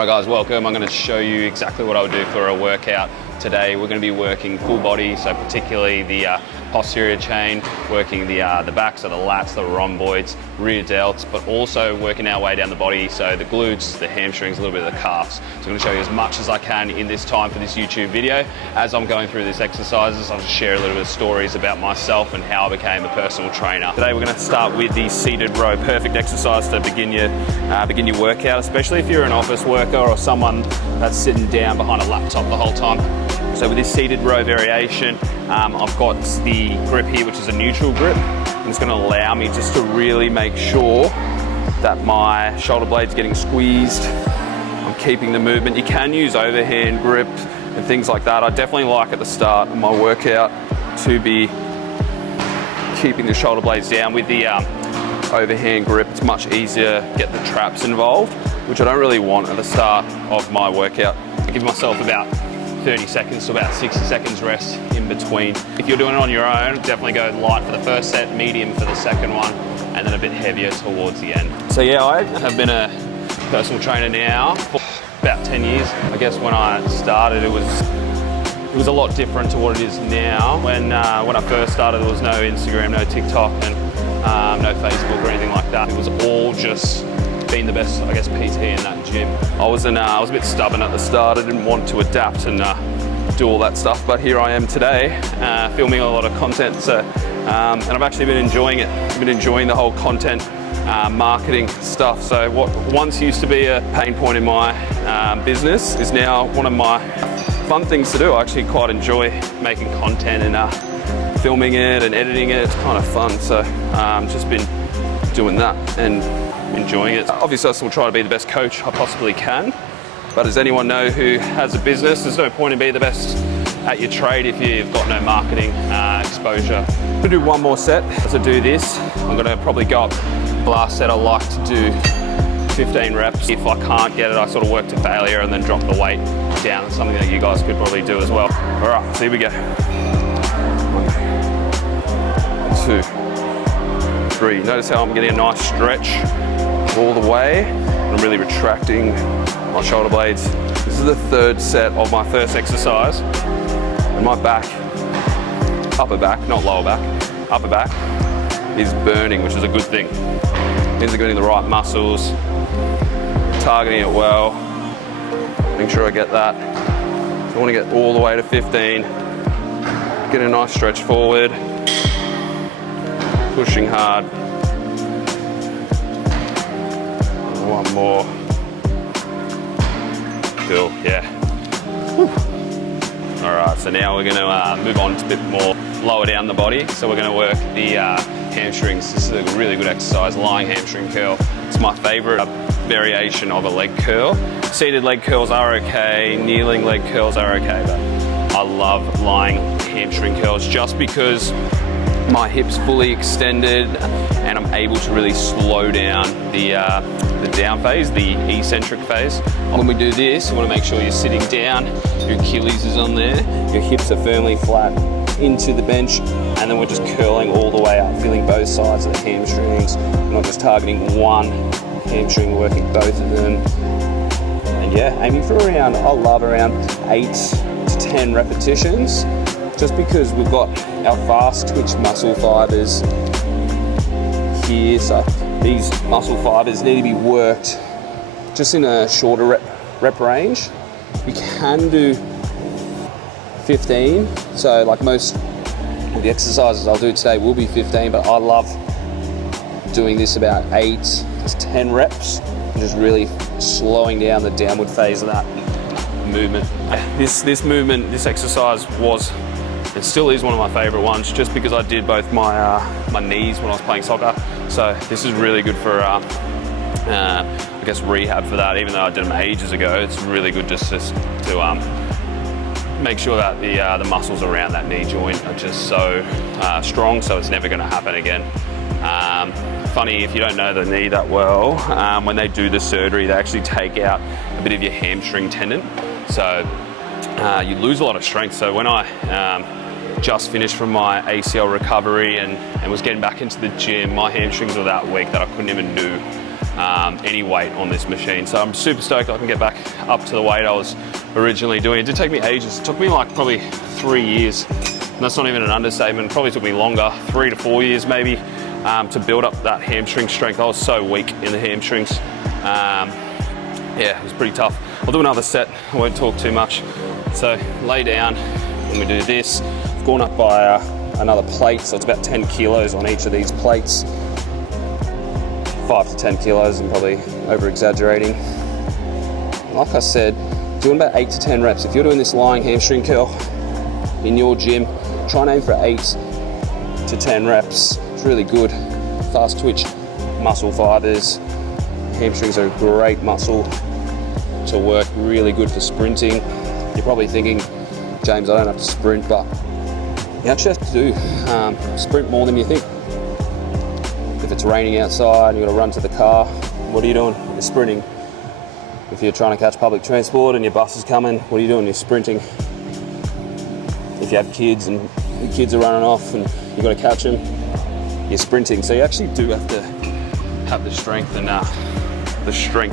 Alright guys, welcome. I'm going to show you exactly what I would do for a workout today. We're going to be working full body, so particularly the posterior chain, working the back, so the lats, the rhomboids, rear delts, but also working our way down the body, so the glutes, the hamstrings, a little bit of the calves. So I'm going to show you as much as I can in this time for this YouTube video. As I'm going through these exercises, I'll just share a little bit of stories about myself and how I became a personal trainer. Today we're going to start with the seated row. Perfect exercise to begin your workout, especially if you're an office worker or someone that's sitting down behind a laptop the whole time. So with this seated row variation, I've got the grip here, which is a neutral grip, and it's going to allow me just to really make sure that my shoulder blade's getting squeezed. I'm keeping the movement. You can use overhand grip and things like that. I definitely like at the start of my workout to be keeping the shoulder blades down. With the overhand grip, it's much easier to get the traps involved, which I don't really want at the start of my workout. I give myself about 30 seconds to about 60 seconds rest in between. If you're doing it on your own, definitely go light for the first set, medium for the second one, and then a bit heavier towards the end. So yeah, I have been a personal trainer now for about 10 years. I guess when I started, it was a lot different to what it is now. When I first started, there was no Instagram, no TikTok, and no Facebook or anything like that. It was all just being the best, I guess, PT in that gym. I was a bit stubborn at the start. I didn't want to adapt and do all that stuff, but here I am today, filming a lot of content. So, and I've actually been enjoying it. I've been enjoying the whole content marketing stuff. So what once used to be a pain point in my business is now one of my fun things to do. I actually quite enjoy making content and filming it and editing it. It's kind of fun. So just been doing that and enjoying it. Obviously I still try to be the best coach I possibly can, but as anyone know who has a business, there's no point in being the best at your trade if you've got no marketing exposure. I'm gonna do one more set. As I do this, I'm gonna probably go up. The last set I like to do 15 reps. If I can't get it, I sort of work to failure and then drop the weight down. It's something that you guys could probably do as well. All right, so here we go. 1, 2, 3. Notice how I'm getting a nice stretch all the way. I'm really retracting my shoulder blades. This is the third set of my first exercise, and my back, upper back, not lower back, upper back is burning, which is a good thing. It means I'm getting the right muscles, targeting it well, make sure I get that. So I want to get all the way to 15, get a nice stretch forward, pushing hard. One more. Cool, yeah. Whew. All right, so now we're gonna move on to a bit more lower down the body. So we're gonna work the hamstrings. This is a really good exercise, lying hamstring curl. It's my favorite variation of a leg curl. Seated leg curls are okay, kneeling leg curls are okay, but I love lying hamstring curls just because my hips fully extended and I'm able to really slow down the down phase, the eccentric phase. When we do this, you want to make sure you're sitting down, your Achilles is on there, your hips are firmly flat into the bench, and then we're just curling all the way up, feeling both sides of the hamstrings. We're not just targeting one hamstring, working both of them. And yeah, aiming for around, I love around 8 to 10 repetitions, just because we've got our fast twitch muscle fibers here. So these muscle fibers need to be worked just in a shorter rep range. We can do 15. So like most of the exercises I'll do today will be 15, but I love doing this about 8 to 10 reps, and just really slowing down the downward phase of that movement. This movement, this exercise was, it still is one of my favorite ones, just because I did both my knees when I was playing soccer. So this is really good for, I guess, rehab for that. Even though I did them ages ago, it's really good just to make sure that the muscles around that knee joint are just so strong, so it's never going to happen again. Funny, if you don't know the knee that well, when they do the surgery, they actually take out a bit of your hamstring tendon. So you lose a lot of strength. So when I just finished from my ACL recovery and was getting back into the gym, my hamstrings were that weak that I couldn't even do any weight on this machine. So I'm super stoked I can get back up to the weight I was originally doing. It did take me ages. It took me like probably 3 years. And that's not even an understatement. It probably took me longer, 3 to 4 years maybe, to build up that hamstring strength. I was so weak in the hamstrings. Yeah, it was pretty tough. I'll do another set. I won't talk too much. So lay down and we do this. I've gone up by another plate, so it's about 10 kilos on each of these plates. 5 to 10 kilos, I'm probably over exaggerating. Like I said, doing about 8 to 10 reps. If you're doing this lying hamstring curl in your gym, try and aim for 8 to 10 reps. It's really good. Fast twitch muscle fibers. Hamstrings are a great muscle to work, really good for sprinting. You're probably thinking, James, I don't have to sprint, but you actually have to do sprint more than you think. If it's raining outside and you've got to run to the car, what are you doing? You're sprinting. If you're trying to catch public transport and your bus is coming, what are you doing? You're sprinting. If you have kids and the kids are running off and you've got to catch them, you're sprinting. So you actually do have to have the strength and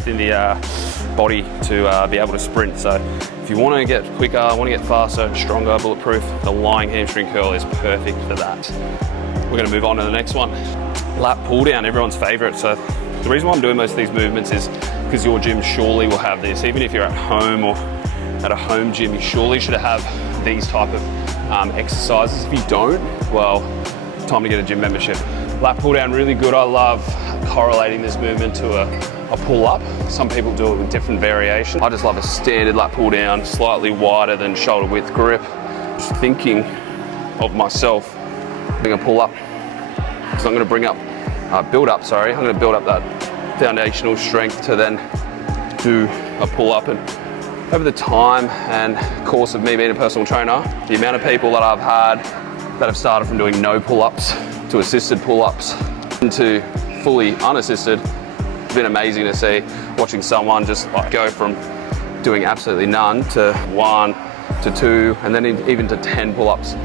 in the body to be able to sprint. So if you want to get quicker, want to get faster, stronger, bulletproof, the lying hamstring curl is perfect for that. We're going to move on to the next one. Lat pull down, everyone's favorite. So the reason why I'm doing most of these movements is because your gym surely will have this. Even if you're at home or at a home gym, you surely should have these type of exercises. If you don't, well, time to get a gym membership. Lat pull down, really good. I love correlating this movement to a pull up. Some people do it with different variations. I just love a standard lat pull down, slightly wider than shoulder width grip. Just thinking of myself doing a pull up, because I'm going to build up that foundational strength to then do a pull up. And over the time and course of me being a personal trainer, the amount of people that I've had that have started from doing no pull-ups to assisted pull-ups into fully unassisted, it's been amazing to see, watching someone just like go from doing absolutely none to 1 to 2 and then even to 10 pull-ups.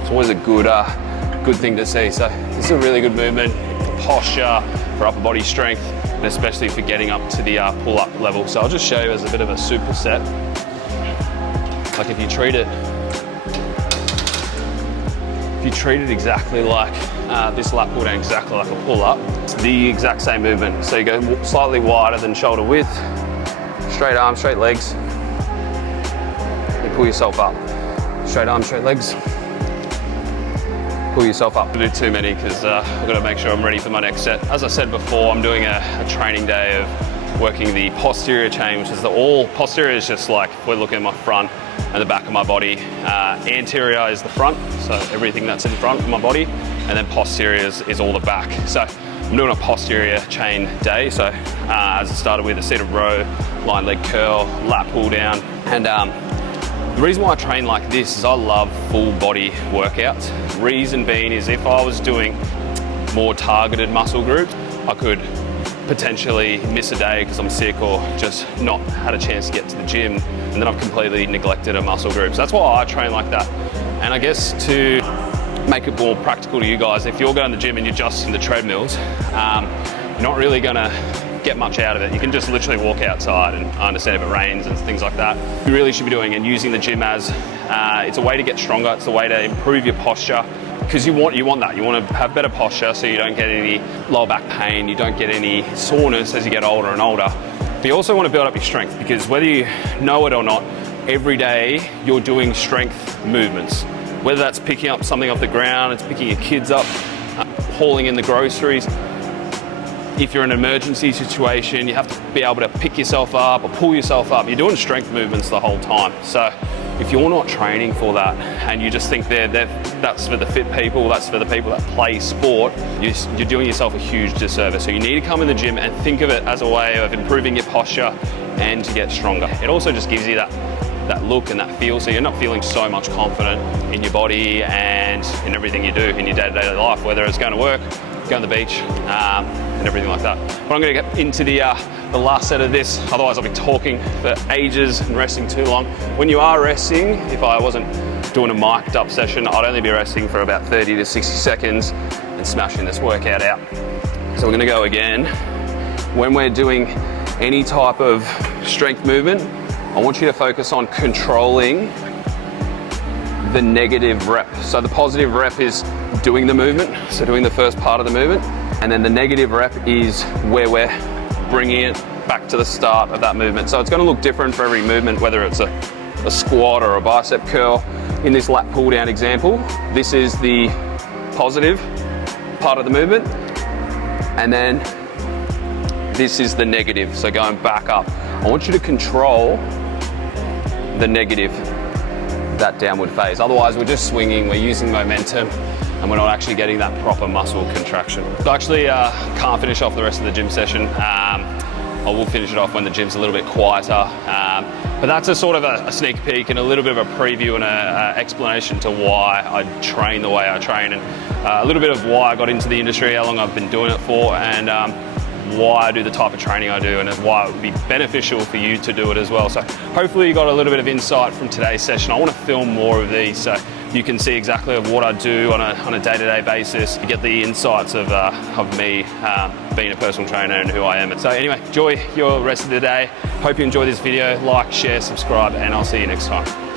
It's always a good thing to see. So this is a really good movement for posture, for upper body strength, and especially for getting up to the pull-up level. So I'll just show you as a bit of a superset. Like if you treat it exactly like this lat pull down, exactly like a pull-up, it's the exact same movement. So you go slightly wider than shoulder width, straight arms, straight legs, you pull yourself up. Straight arms, straight legs, pull yourself up. I do too many because I've got to make sure I'm ready for my next set. As I said before, I'm doing a training day of working the posterior chain, which is posterior is just like, we're looking at my front and the back of my body. Anterior is the front, so everything that's in front of my body, and then posterior is all the back. So I'm doing a posterior chain day. So as I started with a seated row, line leg curl, lat pull down, and the reason why I train like this is I love full body workouts. Reason being is if I was doing more targeted muscle groups, I could potentially miss a day because I'm sick or just not had a chance to get to the gym, and then I've completely neglected a muscle group. So that's why I train like that. And I guess to make it more practical to you guys, if you're going to the gym and you're just in the treadmills, you're not really gonna get much out of it. You can just literally walk outside, and I understand if it rains and things like that. You really should be doing and using the gym as, it's a way to get stronger, it's a way to improve your posture, because you want that. You want to have better posture so you don't get any lower back pain, you don't get any soreness as you get older and older. But you also want to build up your strength, because whether you know it or not, every day you're doing strength movements. Whether that's picking up something off the ground, it's picking your kids up, hauling in the groceries. If you're in an emergency situation, you have to be able to pick yourself up or pull yourself up. You're doing strength movements the whole time. So if you're not training for that and you just think that's for the fit people, that's for the people that play sport, you're doing yourself a huge disservice. So you need to come in the gym and think of it as a way of improving your posture and to get stronger. It also just gives you that look and that feel, so you're not feeling so much confident in your body and in everything you do in your day-to-day life, whether it's going to work, going to the beach, and everything like that. But I'm going to get into the last set of this, otherwise I'll be talking for ages and resting too long. When you are resting, if I wasn't doing a mic'd up session, I'd only be resting for about 30 to 60 seconds and smashing this workout out. So we're going to go again when we're doing any type of strength movement, I want you to focus on controlling the negative rep. So the positive rep is doing the movement, so doing the first part of the movement, and then the negative rep is where we're bringing it back to the start of that movement. So it's going to look different for every movement, whether it's a squat or a bicep curl. In this lat pull down example, this is the positive part of the movement, and then this is the negative, so going back up. I want you to control the negative, that downward phase. Otherwise, we're just swinging, we're using momentum, and we're not actually getting that proper muscle contraction. So I actually can't finish off the rest of the gym session. I will finish it off when the gym's a little bit quieter. But that's a sort of a sneak peek and a little bit of a preview and an explanation to why I train the way I train, and a little bit of why I got into the industry, how long I've been doing it for, and why I do the type of training I do, and why it would be beneficial for you to do it as well. So hopefully you got a little bit of insight from today's session. I want to film more of these so you can see exactly of what I do on a day-to-day basis. You get the insights of me being a personal trainer and who I am. So anyway, enjoy your rest of the day. Hope you enjoy this video. Like, share, subscribe, and I'll see you next time.